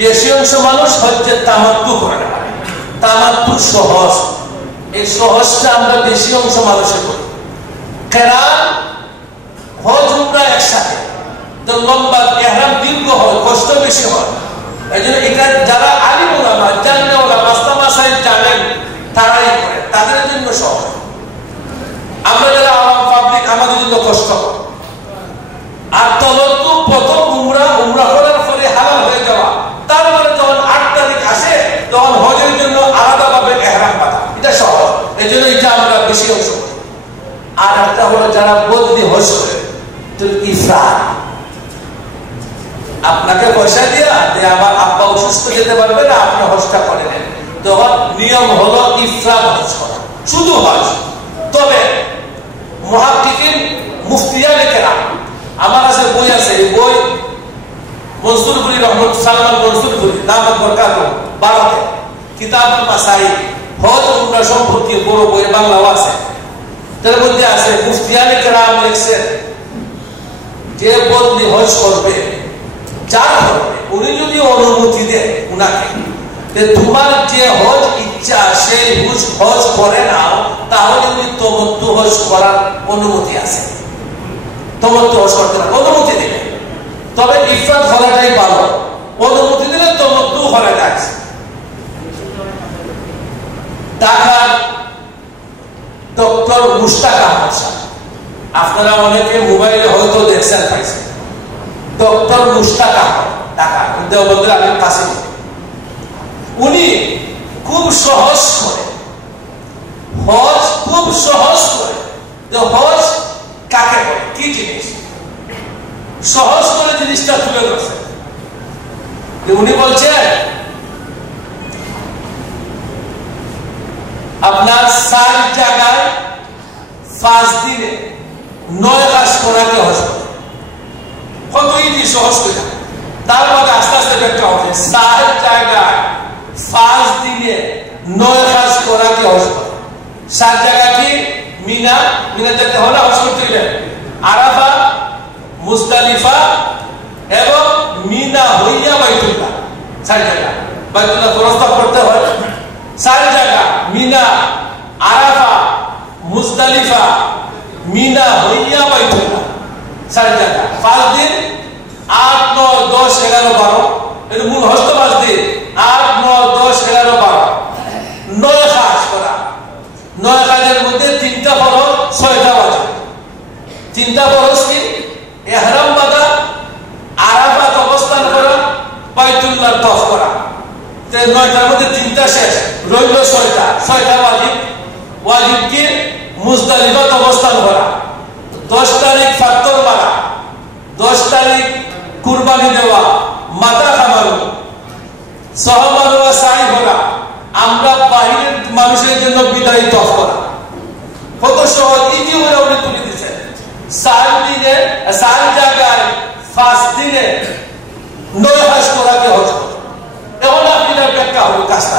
বেশি অংশ মানুষ হজ্জের তামাত্তু করে না। তামাত্তু সহজ, এই সহজটা আমরা বেশি অংশ মানুষে করি। কেরান হজ উমরা একসাথে, তো লম্বা ইহরাম দীর্ঘ হয়, কষ্ট বেশি হয়। এই জন্য এটা যারা আলিম ওলামা, জানলে ওলামা, মাস্তা মাসাইল জানেন, তারাই করে, তাদের জন্য সহজ। আমরা যারা আওয়াম পাবলিক, আমাদের জন্য কষ্ট। আর তামাত্তু প্রথম উমরা করার পরে হালাল হয়ে যাওয়া, তারপরে যখন 8 তারিখ আসে তখন হজের জন্য আলাদাভাবে ইহরাম বাঁধা, এটা সহজ। এই জন্য এটা আমরা বেশি অংশ করি। আর একটা হলো যারা বদলি হজ করে, ইফরাদ, আপনাকে পয়সা দিয়া যে আমার আব্বা অসুস্থ যেতে পারবে না, আপনি হজটা করে নেন, তখন নিয়ম হলো ইফরাদ হজ করা, শুধু হজ। তবে মুহাক্কিকিন মুফতিয়ানে কেরাম, আমার কাছে বই আছে, এই বই মনসুরপুরি রহমত সালমান মনসুরপুরি দামাত বরকাতুহু ভারতে কিতাবুল মাসাইল হজ উমরা সম্পর্কে বড় বই বাংলাও আছে। তার মধ্যে আছে মুফতিয়ানে কেরাম লিখছেন যে বদলি হজ করবে, যার করবে উনি যদি অনুমতি দেন উনাকে, তোমার যে হজ ইচ্ছা সেই হজ করে নাও, তাহলে উনি তামাত্তু হজ করার অনুমতি আছে, তামাত্তু হজ করতে পারে, অনুমতি দেবে। তবে ইফরাদ করাটাই ভালো, অনুমতি দিলে তামাত্তু করাটা আছে। ঢাকার ডক্টর মুশতাক আহমদ সাহেব, আপনারা অনেকে মোবাইলে হয়তো দেখছেন পাইছেন, ডক্টর মুশতাক আহমদ, ঢাকা দেওবন্দের আলীর কাছে, উনি খুব সহজ করে হজ, খুব সহজ করে যে হজ কাকে বলে, কি জিনিস, সহজ করে জিনিসটা তুলে ধরছে। উনি বলছেন আপনার 4 জায়গায় 5 দিনে 9 কাজ করাকে হজ করে, কত ইজি সহজ করে। তারপরে আস্তে আস্তে ব্যাখ্যা হবে, 4 জায়গায় 5 দিনে 9 কাজ করাকে হজ করে। 4 জায়গা কি? মিনা, মিনা যেতে হলে হজ করতে গেলে আরাফা, মুজদালিফা এবং মিনা হইয়া বাইতুল্লাহ, 4 জায়গা বাইতুল্লাহ প্রস্তাব করতে হয়। 4 জায়গা মিনা, আরাফা, মুজদালিফা, মিনা হইয়া বাইতুল্লাহ, 4 জায়গা 5 দিন, 8, 9, 10, 11, 12, এর মূল হজ তো 5 দিন, 8, 9, 10, 11, 12, 9 কাজ করা। 9 কাজের মধ্যে 3টা ফরজ, 6টা ওয়াজিব। 3টা ফরজ কি? ইহরাম বাঁধা, আরাফাত অবস্থান করা, বাইতুল্লাহ তওয়াফ করা। 9টার মধ্যে 3টা শেষ, রইল 6টা। 6টা ওয়াজিব। ওয়াজিব কি? মুজদালিফাত অবস্থান করা, 10 তারিখ ফাত্তর মারা, 10 তারিখ কুরবানি দেওয়া, মাথা খামানো, সহমান ওয়া সাই করা, আমরা বাহিরের মানুষের জন্য বিদায়ী তওয়াফ করা। কত সহজ, ইজি হয়ে উনি তুলে দিয়েছেন। 4 দিনে 4 জায়গায় 5 দিনে 9 হজ করাকে হজ করে। এখন আপনি ব্যাখ্যা হবে কাজটা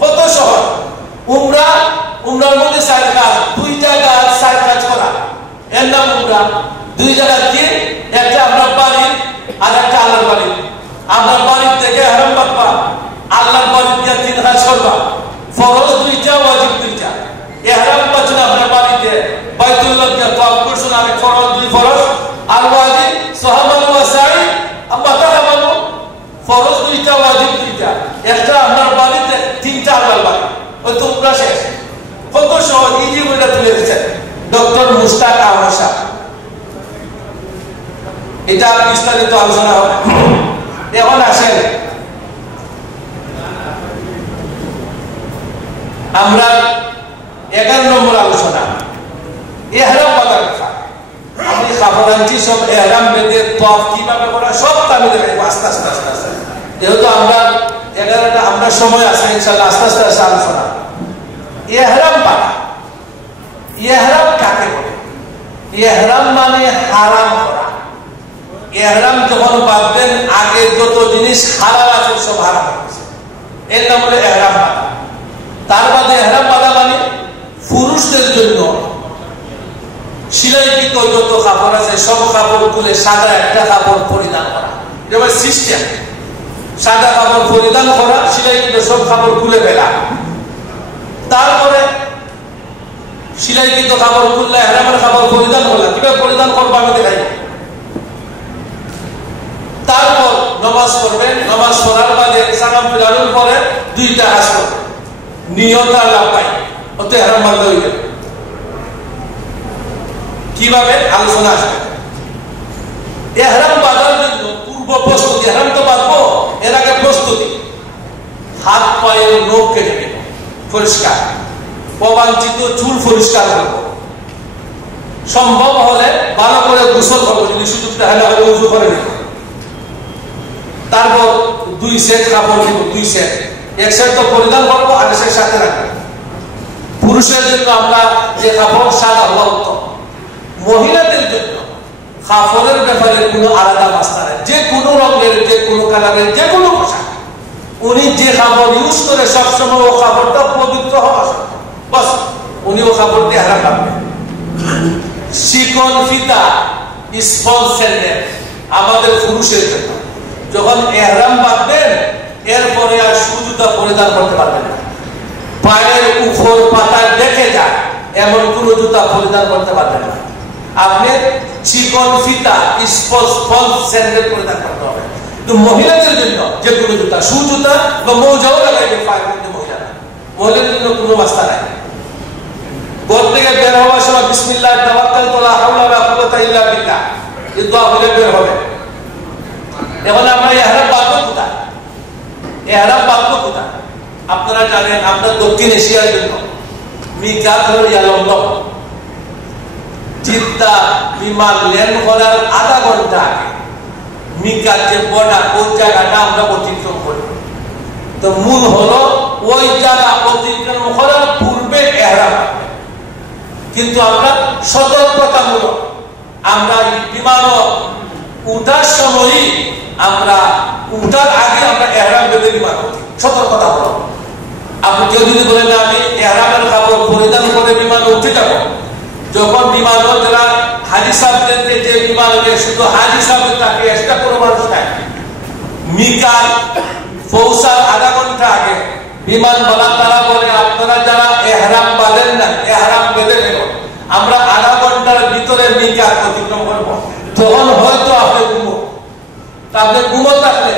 কত সহজ। উমরার মধ্যে 4 কাজ, 2 জায়গায় 4 কাজ করা, এর নাম উমরা। 2 জায়গা কি? একটা আপনার বাড়ি আর একটা আল্লাহর বাড়ি। আপনার বাড়ির থেকে ইহরাম বাঁধবা, আল্লাহর বাড়ি দিয়ে 3 কাজ করবা। ফরজ 2টা, ওয়াজিব 2টা। ইহরাম বাঁধছেন আপনার বাড়িতে, বাইতুল্লাহ দিয়ে তওয়াফ করছেন, আর ফরজ 2 ফরজ, আর ওয়াজিব সহমান ওয়া সাই, মাথা খামানো, ফরজ 2টা, ওয়াজিব 2টা। একটা আপনার বাড়িতে, 3টা আল্লাহর বাড়ি, ওই তো উমরা শেষ। কত সহজ, ইজি বইটা তুলে দিচ্ছেন ডক্টর মুশতাক আহমদ সাহেব। এটা বিস্তারিত আলোচনা হবে। এখন আসেন আমরা 11 নম্বর আলোচনা, ইহরাম বাঁধার কথা। আমি কাপড় আনছি, সব ইহরাম বেঁধে তওয়াফ কিভাবে করা সব আমি দেখাবো আস্তে আস্তে আস্তে আস্তে। যেহেতু আমরা 11টা আমরা সময় আছে, ইনশাআল্লাহ আস্তে আস্তে আস্তে আলোচনা। ইহরাম বাঁধা, ইহরাম কাকে বলে? ইহরাম মানে হারাম করা। ইহরাম যখন বাঁধবেন, আগে যত জিনিস হালাল আছে সব হারাম হয়েছে, এর নাম হলো ইহরাম বাঁধা। তার বাদে ইহরাম বাঁধা মানে পুরুষদের জন্য সিলাইকৃত যত কাপড় আছে সব কাপড় খুলে সাদা একটা কাপড় পরিধান করা, এটা সিস্টেম। সাদা কাপড় পরিধান করা, সেলাইকৃত সব কাপড় খুলে ফেলা। তারপরে সেলাইকৃত কাপড় খুললে ইহরামের কাপড় পরিধান করলা, কিভাবে পরিধান করবো আমি দেখাই। তারপর নামাজ পড়বেন, নামাজ পড়ার বাদে সালাম ফিরানোর পরে দুইটা কাজ করবেন, নিয়ত আর লাভবাই, ওতে ইহরাম বাঁধতে হইবে। কিভাবে আলোচনা আসবে। ইহরাম বাঁধার জন্য পূর্ব প্রস্তুতি, ইহরাম তো বাঁধবো, এর আগে প্রস্তুতি। হাত পায়ের নখ কেটে নেব পরিষ্কার, অবাঞ্ছিত চুল পরিষ্কার করব, সম্ভব হলে ভালো করে গোসল করবো, যদি সুযোগটা হলে উজু করে নেব। তারপর 2 সেট কাপড় নিব, 2 সেট, এক সেট তো পরিধান করবো আর সেট সাথে রাখবো। পুরুষের জন্য আমরা যে কাপড় সাদা হওয়া উত্তম। মহিলাদের জন্য কাপড়ের ব্যাপারে কোনো আলাদা মাস্টার নেই, যে কোনো রঙের, যে কোনো কালারের, যে কোনো পোশাক উনি যে কাপড় ইউজ করে সবসময় ও কাপড়টা পবিত্র হওয়া বাস, উনি ও কাপড় দিয়ে ইহরাম বাঁধবেন। শিকল ফিতা, স্পঞ্জ স্যান্ডেল আমাদের পুরুষের জন্য। যখন ইহরাম বাঁধবেন এরপরে আর সুজুতা পরিধান করতে পারবেন না, পায়ের উপর পাতা দেখে যায় এমন কোন জুতা পরিধান করতে পারবেন না। আপনি চিকন ফিতা, স্পঞ্জ স্যান্ডেল পরিধান করতে হবে। তো মহিলাদের জন্য যে কোনো জুতা, সুজুতা বা মৌজাও লাগাইবে পায়ের মধ্যে মহিলারা, মহিলাদের জন্য কোনো মাস্তা নাই। ঘর থেকে বের হওয়ার সময় বিসমিল্লাহ তাওয়াক্কালতু লা হাওলা ওয়ালা কুওয়াতা ইল্লা বিল্লাহ এই দোয়া বলে বের হবে। এখন আমরা ইহরাম বাঁধবো কোথায়? ইহরাম বাঁধবো কোথায়? আপনারা জানেন আমরা দক্ষিণ এশিয়ার জন্য মিকাত হলো লন্ডন। জিদ্দা বিমান ল্যান্ড করার আধা ঘন্টা আগে মিকাত যে বর্ডার, ওই জায়গাটা আমরা অতিক্রম করি। তো মূল হলো ওই জায়গা অতিক্রম করার পূর্বে ইহরাম। কিন্তু আমরা সতর্কতামূলক, আমরা বিমান উঠার সময়ই, আমরা উঠার আগে আমরা ইহরাম বেঁধে বিমান উঠি, সতর্কতা হলো। আপনি কেউ যদি বলেন না আমি ইহরামের কাপড় পরিধান করে বিমানে উঠে যাব, যখন বিমান যারা হাজি সাহেবদেরকে যে বিমান শুধু হাজি সাহেবের তাকে এক্সট্রা কোনো মানুষ নাই, মিকাল পৌঁছার আধা ঘন্টা আগে বিমান বলা তারা বলে আপনারা যারা ইহরাম বাঁধেন না ইহরাম বেঁধে নেব, আমরা আধা ঘন্টার ভিতরে মিকাল অতিক্রম করব। তখন হয়তো আপনি ঘুমো, আপনি ঘুমো থাকলে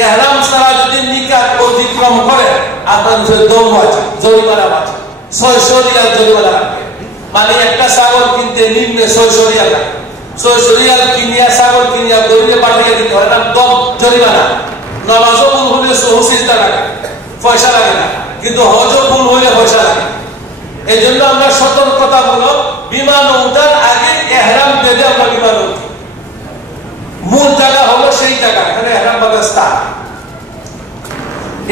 ইহরাম ছাড়া যদি মিকাত অতিক্রম করে আপনার দম আছে, জরিমানা আছে, 600 রিয়াল জরিমানা লাগবে। মানে একটা ছাগল কিনতে নিম্নে 600 রিয়াল লাগে, 600 রিয়াল কিনিয়া ছাগল কিনিয়া গরিবে পাঠিয়ে দিতে হয়, না দম জরিমানা। নামাজও ভুল হলে সহসিজদা লাগে, পয়সা লাগে না, কিন্তু হজও ভুল হলে পয়সা লাগে। এই জন্য আমরা সতর্কতামূলক বিমান উঠার আগে ইহরাম বেঁধে আমরা বিমান উঠি। মূল জায়গা হলো সেই জায়গা, এখানে ইহরাম বাঁধার স্থান।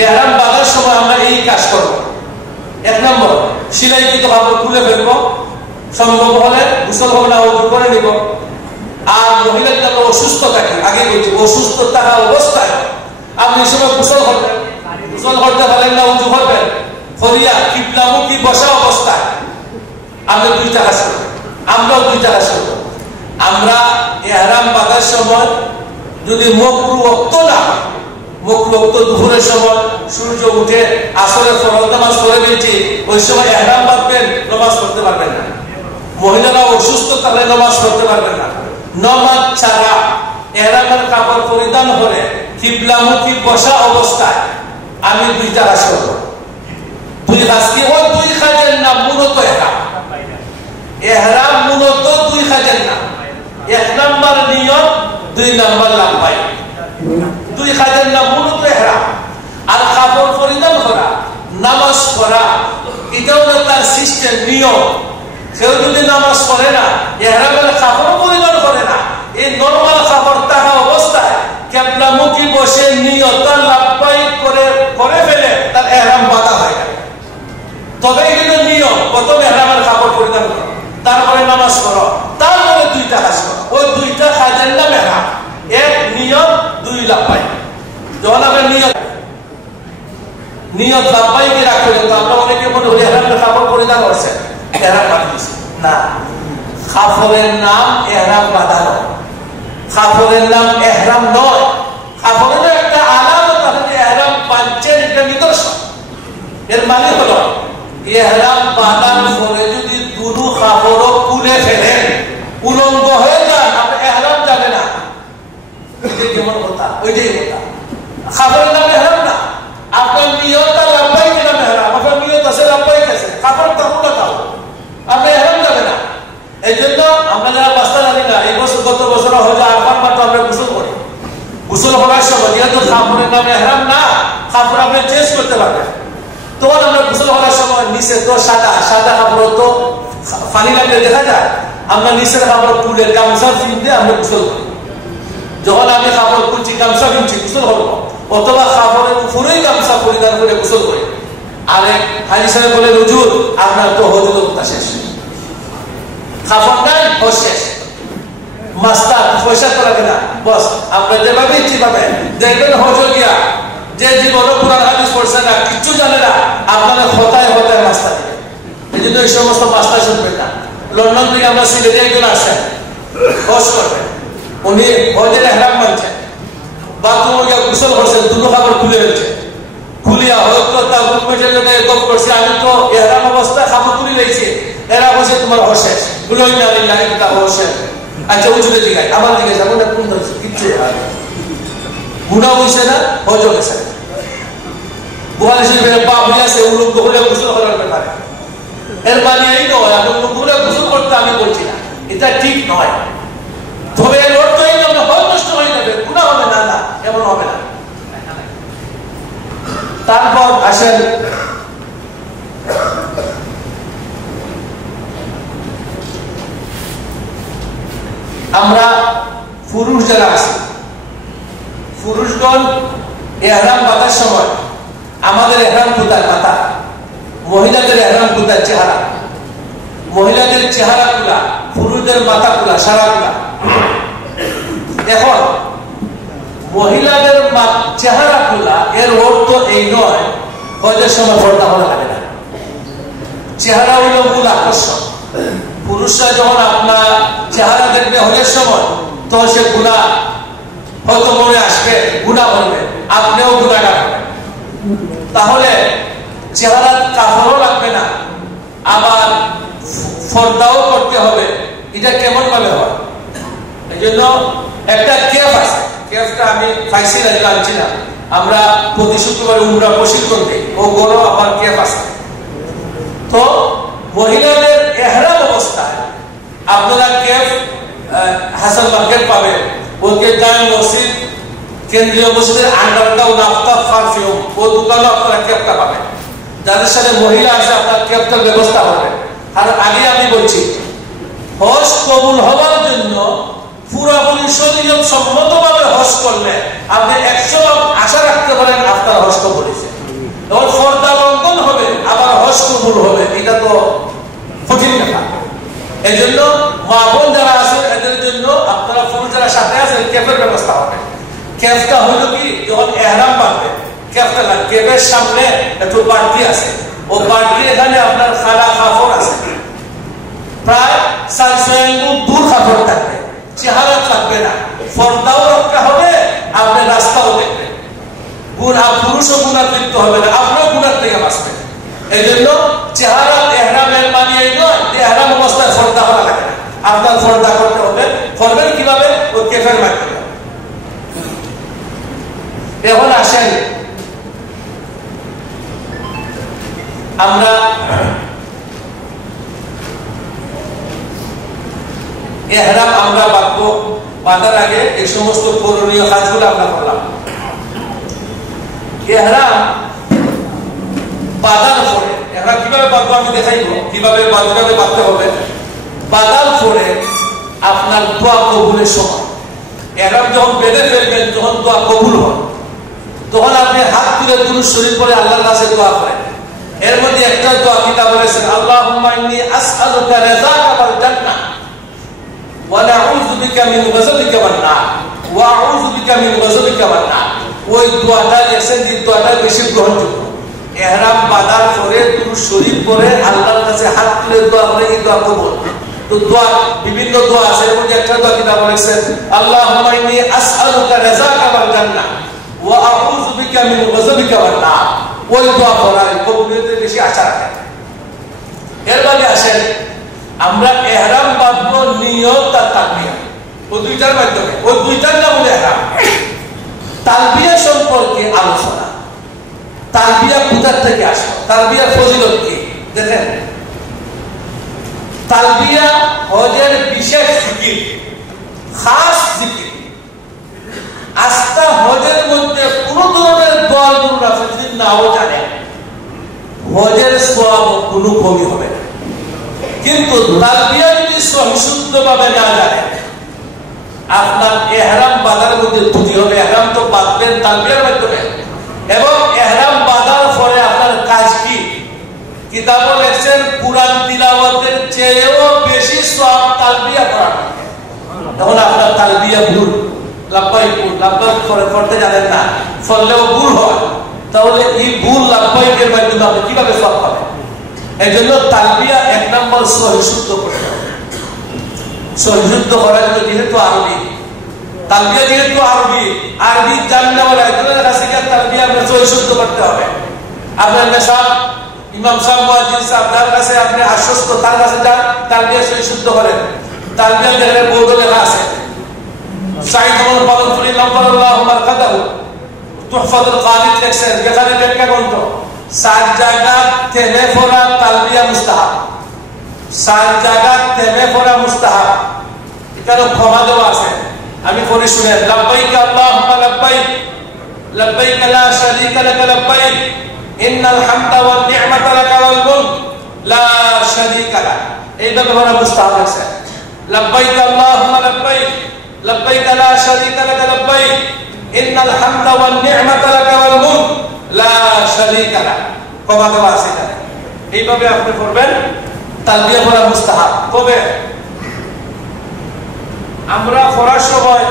ইহরাম বাঁধার সময় আমরা এই কাজ করব। 1 নম্বর, সেলাইকৃত কাপড় খুলে ফেলবো, সম্ভব হলে গোসল হবে না ওযু করে নিব। আর মহিলাদের জন্য অসুস্থ থাকে, আগে বলছি অসুস্থ থাকা অবস্থায় আপনি সময় গোসল করবেন, গোসল করতে পারেন না ওযু করবেন, ফরিয়া কিবলামুখী বসা অবস্থায় আপনি 2টা কাজ করবেন, আমরাও 2টা কাজ করব। আমরা ইহরাম বাঁধার সময় যদি মকরু ওয়াক্ত না, মকরু ওয়াক্ত দুপুরের সময় সূর্য উঠে আসরের ফরজ নামাজ পড়ে গেছে, ওই সময় ইহরাম বাঁধবেন, নামাজ পড়তে পারবেন না। মহিলারা অসুস্থ থাকলে নামাজ পড়তে পারবেন না। নামাজ ছাড়া ইহরামের কাপড় পরিধান করে কিবলামুখী বসা অবস্থায় আমি 2টা কাজ করব। 2 কাজ কি? ওই 2 কাজের নাম মূলত ইহরাম। ইহরাম মূলত 2 কাজের নাম। 1 নম্বর নিয়ত, 2 নম্বর লাভবাই। 2 কাজের নাম মূলত ইহরাম। আর কাপড় পরিধান করা, নামাজ পড়া, এটাও তার সিস্টেম, নিয়ম। কেউ যদি নামাজ পড়ে না, ইহরামের কাপড় পরিধান করে না, এই নরমাল কাপড় থাকা অবস্থায় কিবলামুখী বসে নিয়ত লাভবাই করে ফেলে তার ইহরাম বাঁধা হয় না। তবে এগুলো নিয়ম, প্রথম ইহরামের কাপড় পরিধান করো, তারপরে নামাজ পড়ো, তারপরে 2টা কাজ করো। ওই 2টা কাজের নাম ইহরাম। 1 নিয়ত, 2 লাভবাই। যখন আমরা নিয়ত লাভবাইকে রাখলে তো আমরা অনেকে মনে হলে ইহরামের কাপড় পরিধান করছে, ইহরাম বাঁধিয়েছে না। কাপড়ের নাম ইহরাম বাঁধানো, কাপড়ের নাম ইহরাম নয়। কাপড়ের একটা আলাদা ইহরাম বাঁধার পরে যদি দুনু কাপড় খুলে ফেলেন, উলঙ্গ হয়ে যান, আপনি ইহরাম যাবে না। এটা কেমন কথা? ওইটাই কথা। কাপড়ের নাম ইহরাম না। আপনার নিয়তটা লাব্বাইক নাম ইহরাম। আপনার নিয়ত আছে লাব্বাইক আছে, কাপড় থাকুক না তাও আপনি ইহরাম যাবে না। এই জন্য আমরা যারা বাস্তা জানি না, এই বছর গত বছর হয়তো আরফার মাত্র আমরা গোসল করি। গোসল করার সময় যেহেতু কাপড়ের নামে ইহরাম না, কাপড় আপনি চেঞ্জ করতে পারবেন। তখন আমরা গোসল করার সময় নিচে তো সাদা সাদা কাপড় তো পানি লাগলে দেখা যায়, আমরা নিচের কাপড় খুলে গামছা ফিনতে আমরা গোসল করি। যখন আমি কাপড় খুলছি গামছা ফিনছি গোসল করবো, অথবা কাপড়ের উপরেই গামছা পরিধান করে গোসল করি। আরেক হাজি সাহেব বলে, হুজুর আপনার তো হজুর শেষ, কাপড় নাই হজ শেষ, মাস্টার পয়সা তো লাগে না, বস আমরা যেভাবে ইচ্ছি পাবে দেখবেন হজ গিয়া যে জীবন পুরান হাদিস পড়ছে না, কিচ্ছু জানে না, আপনাদের হতায় হতায় মাস্টার দিবে। এই জন্য এই সমস্ত মাস্টার শুনবেন না। লন্ডন থেকে আমরা সিলেটে একজন আসেন, হজ করবেন, উনি হজের ইহরাম মানছেন, বাথরুমে গিয়ে গোসল করছেন, দুটো কাপড় খুলে ফেলছে, খুলিয়া হয়তো তার রুমমেটের জন্য গপ করছে, আমি তো ইহরাম অবস্থায় কাপড় তুলে লেগেছি, এরা বলছে তোমার হজ শেষ, গুলো হজ শেষ। আচ্ছা উজুরে জিগাই, আমার দিকে যাবো না, কোন ধরছে কিচ্ছু গুণা হয়েছে না, হজ গেছে। বুখারী শরীফে বাবু আছে উলঙ্গ হলে গোসল করার ব্যাপারে, এর মানে এই নয় আমি উলঙ্গ হলে গোসল করতে আমি বলছি না, এটা ঠিক নয়। তবে এর অর্থ এই নয় হজ নষ্ট হয়ে যাবে, গুণা হবে না, না এমন হবে না। তারপর আসেন আমরা পুরুষ যারা আছি, পুরুষগণ ইহরাম বাঁধার সময় আমাদের ইহরাম কোথায়? মাথা। মহিলাদের ইহরাম কোথায়? চেহারা। মহিলাদের চেহারা খোলা, পুরুষদের মাথা খোলা, সারা খোলা। এখন মহিলাদের চেহারা খোলা এর অর্থ এই নয় হজের সময় পর্দা করা লাগে না। চেহারা হইল মূল আকর্ষণ। পুরুষরা যখন আপনার চেহারা দেখবে হজের সময়, তো সে গুনাহ হয়তো মনে আসবে, গুনাহ করবে, আপনিও গুনাহটা করবেন। তাহলে চেহারার কাপড়ও লাগবে না, আবার পর্দাও করতে হবে। এটা কেমন ভাবে হয়? এই জন্য একটা কেফ আছে, কেফটা আমি পাইছি না, জানছি না, আমরা প্রতি শুক্রবার উমরা প্রশিক্ষণ দিই, ও বড় আমার কেফ আছে। তো মহিলাদের ইহরাম অবস্থায় আপনারা কেফ হাসান মার্কেট পাবেন, ওকে জামে মসজিদ কেন্দ্রীয় মসজিদের আন্ডারগ্রাউন্ড আফতাব পারফিউম ও দোকানে আপনারা কেফটা পাবেন। যাদের সাথে মহিলা আছে আপনার কেফটার ব্যবস্থা হবে। আর আগে আমি বলছি, হজ কবুল হওয়ার জন্য পুরাপুরি শরীয়ত সম্মতভাবে হজ করলে আপনি 100 আশা রাখতে পারেন আপনার হজ কবুল হয়েছে। তখন পর্দা লঙ্ঘন হবে, আবার হজ কবুল হবে, এটা তো কঠিন ব্যাপার। এই জন্য মা বোন যারা আছে এদের জন্য আপনারা পুরুষ যারা সাথে আছেন কেফের ব্যবস্থা হবে। কেফটা হলো কি, যখন ইহরাম বাঁধবে কেফটা না, কেফের সামনে একটু বাড়তি আছে, ও বাড়তি এখানে আপনার সাদা কাপড় আছে, প্রায় 400 আঙ্গুল দূর কাপড় থাকবে, চেহারা থাকবে না, পর্দাও রক্ষা হবে, আপনি রাস্তাও দেখবেন, গুনাহ পুরুষও গুনাহ লিপ্ত হবে না, আপনিও গুনাহ থেকে বাঁচবেন। এই জন্য চেহারা ইহরামের মানে এই নয় যে ইহরাম অবস্থায় পর্দা করা লাগে না, আপনার পর্দা করতে হবে। করবেন কিভাবে? ও কেফের মাধ্যমে। এখন আসেন আমরা ইহরাম আমরা বাঁধবো, বাঁধার আগে এই সমস্ত করণীয় কাজগুলো আমরা করলাম। ইহরাম বাঁধার পরে ইহরাম কিভাবে বাঁধবো আমি দেখাইব, কিভাবে বাঁধতে হবে। বাঁধার পরে আপনার দোয়া কবুলের সময়, ইহরাম যখন বেঁধে ফেলবেন, যখন দোয়া কবুল হয়, তখন আপনি হাত তুলে দুরূদ শরীফ পড়ে আল্লাহর কাছে দোয়া করেন। এর মধ্যে একটা দোয়া কিতাব বলেছেন, আল্লাহুম্মা ইন্নী আসআলুকা রিযাকা ওয়াল জান্নাহ ওয়া নাউযু বিকা মিন গাযাবিকা ওয়ান নার ওয়া আউযু বিকা মিন গাযাবিকা ওয়ান নার। ওই দোয়াটা এসে যে দোয়াটা বেশি গ্রহণযোগ্য। ইহরাম বাঁধার পরে দুরূদ শরীফ পড়ে আল্লাহর কাছে হাত তুলে দোয়া করে, এই দোয়া কবুল। তো দোয়া বিভিন্ন দোয়া আছে, এর মধ্যে একটা দোয়া কিতাব বলেছেন, আল্লাহুম্মা ইন্নী আসআলুকা রিযাকা ওয়াল জান্নাহ ওয়া আউযু বিকা মিন গাযাবিকা ওয়ান নার। ওই দোয়া পড়ার কবুলিয়তের বেশি আশা রাখেন। মেহরবানি আসেন আমরা ইহরাম বাঁধবো নিয়ত আর তাকবিয়া ওই দুইটার মাধ্যমে ওই দুইটার নাম হলো ইহরাম তালবিয়া সম্পর্কে আলোচনা তালবিয়া কোথা থেকে আসে তালবিয়ার ফজিলত কি দেখেন তালবিয়া হজের বিশেষ জিকির খাস জিকির আস্থা হজের মধ্যে কোন ধরনের দল আছে যদি নাও জানে হজের সওয়াব কোনো কমি হবে না কিন্তু তালবিয়া যদি সহিশুদ্ধভাবে না জানে আপনার ইহরাম বাঁধার মধ্যে ত্রুটি হবে ইহরাম তো বাঁধবেন তালবিয়ার মাধ্যমে এবং ইহরাম বাঁধার পরে আপনার কাজ কি কিতাবে লেখছেন কুরআন তিলাওয়াতের চেয়েও বেশি সওয়াব তালবিয়া করা তখন আপনার তালবিয়া ভুল লাব্বাইক ভুল লাব্বাইক করতে জানেন না ফললেও ভুল হয় তাহলে এই ভুল লাব্বাইকের মাধ্যমে আপনি কিভাবে সওয়াব পাবেন এই জন্য তালবিয়া এক নম্বর সহিশুদ্ধ করতে হবে সহিশুদ্ধ করার জন্য যেহেতু আরবি তালবিয়া যেহেতু আরবি জানলে বলে একজনের কাছে গিয়ে তালবিয়া আপনার সহিশুদ্ধ করতে হবে আপনার নেশাব ইমাম সাহেব মুয়াজ্জিন সাহেব তার কাছে আপনি আশ্বস্ত তার কাছে যান তালবিয়া সহিশুদ্ধ করেন তালবিয়া দেখলে বোর্ডে লেখা আছে সাইদ ইবনে পালনপুরি লাল্লাহু মারকাদাহু তুহফাতুল কানিত লেখছেন যেখানে ব্যাখ্যা গ্রন্থ 7 জায়গা থেমে পড়া তালবিয়া মুস্তাহাব 7 জায়গা থেমে পড়া মুস্তাহাব এখানে ক্ষমা দেওয়া আছে আমি পড়ে শুনেন লাব্বাইক আল্লাহুম্মা লাব্বাইক লাব্বাইক লা শারীকা লাক লাব্বাইক ইন্নাল হামদা ওয়ান নি'মাতা লাক ওয়াল মুলক লা শারীকা লাক এইভাবে পড়া মুস্তাহাব আছে লাব্বাইক আল্লাহুম্মা লাব্বাইক লাব্বাইক লা শারীকা লাক লাব্বাইক ইন্নাল হামদা ওয়ান নি'মাতা লাক ওয়াল মুলক লা শারীকা লাক ক্ষমা দেওয়া আছে এখানে এইভাবে আপনি পড়বেন তালবিয়া পড়া মুস্তাহাব কবে আমরা পড়ার সময়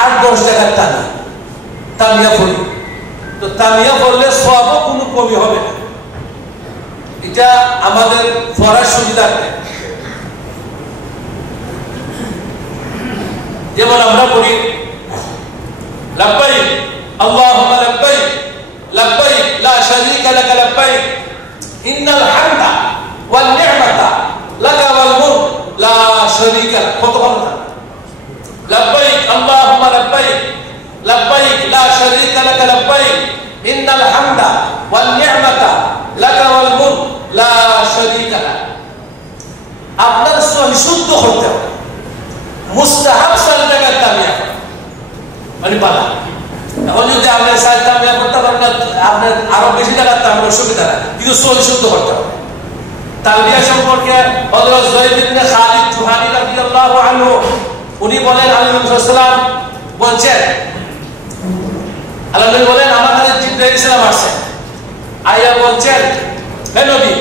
8-10 জায়গায় তালবিয়া পড়ি তো তালবিয়া পড়লে সওয়াবও কোনো কমি হবে না এটা আমাদের পড়ার সুবিধার্থে যেমন আমরা পড়ি লাব্বাইক আল্লাহুম্মা লাব্বাইক লাব্বাইক লা শারীকা লাক লাব্বাইক ইন্নাল হামদা ওয়ান নি'মাতা লাক ওয়াল মুলক লা শারীকা লাক কত কথা লাব্বাইক আল্লাহুম্মা লাব্বাইক লাব্বাইক লা শারীকা লাক লাব্বাইক ইন্নাল হামদা ওয়ান নি'মাতা লাক ওয়াল মুলক লা শারীকা লাক আপনার সহিশুদ্ধ হতে হবে মুস্তাহাব সাল জায়গায় তালবিয়া মানে পালা এখন যদি আপনি সাল তালবিয়া করতে পারেন আপনার আরো বেশি জায়গায় তালবিয়া সুবিধা না কিন্তু সহিশুদ্ধ করতে হবে তালবিয়া সম্পর্কে হযরত যায়েদ ইবনে খালিদ জুহানী রাদিয়াল্লাহু আনহু উনি বলেন আল্লাহ নবী সাল্লাল্লাহু আলাইহি ওয়াসাল্লাম বলেন আল্লাহ নবী বলেন আমার কাছে জিবরাইল সালাম আসে আয়া বলেন হে নবী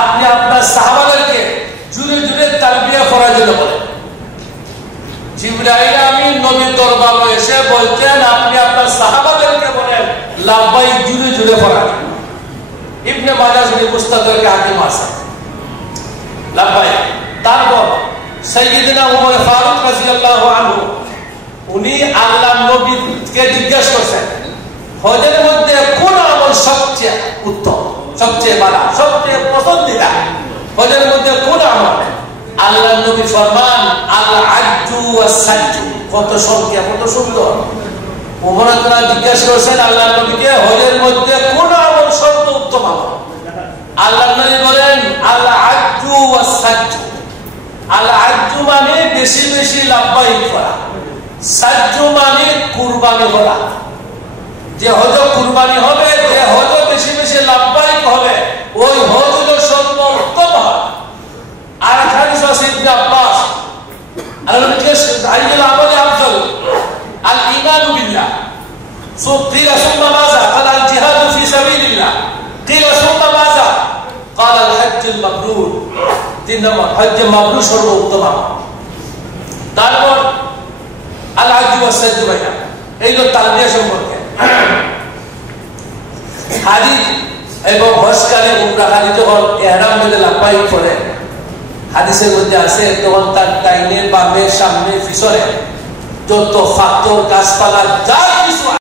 আপনি আপনার সাহাবাদেরকে জুরে জুরে তালবিয়া করার জন্য বলেন জিবরাইল আমিন নবীর দরবারে এসে বলতেন আপনি আপনার সাহাবাদেরকে বলেন লাব্বাইক জুরে জুরে পড়া ইবনে মাজাহ যিনি মুস্তাদরাকে হাকিম আছে লাব্বাইক তারপর সাইয়্যিদনা ওমর ফারুক রাদিয়াল্লাহু আনহু উনি আল্লাহর নবীকে জিজ্ঞেস করেন হজের মধ্যে কোন আমল সবচেয়ে উত্তম সবচেয়ে ভালো সবচেয়ে পছন্দিদা হজের মধ্যে কোন আমল আল্লাহর নবী ফরমান আল আজ্জু ওয়াস সাজ্জু কত সংখ্যা কত সুন্দর ওমর রাদিয়াল্লাহু জিজ্ঞেস করেন আল্লাহর নবীকে হজের মধ্যে কোন আমল সবচেয়ে উত্তম আমল আল্লাহর নবী বলেন আল আজ্জু ওয়াস সাজ্জু আল আজ্জু মানে বেশি বেশি লাব্বাইক করা সাজ্জু মানে কুরবানি করা যে হজ কুরবানি হবে যে হজ বেশি বেশি লাব্বাইক হবে ওই হজ হলো সর্বোত্তম হয় আর হাদিস আছে ইবনে আব্বাস আল্লাহ জিজ্ঞেস আইয়ুল আমালি আফদল আল ঈমান বিল্লাহ কিলা সুম্মা মাযা قال الجهاد في سبيل الله قيل ثم ماذا قال الحج المبرور তিন নম্বর হজ মাবরুর সর্বোত্তম তারপর আল হাজ্জু ওয়াস সাজ্জু বাইনা এই হলো তালবিয়া সম্পর্কে হাজি এবং হজকালে উমরা হাজি যখন ইহরাম বেঁধে লাব্বাইক পড়ে হাদিসের মধ্যে আছে তখন তার ডাইনে বামে সামনে পিছনে যত পাথর গাছপালা যা কিছু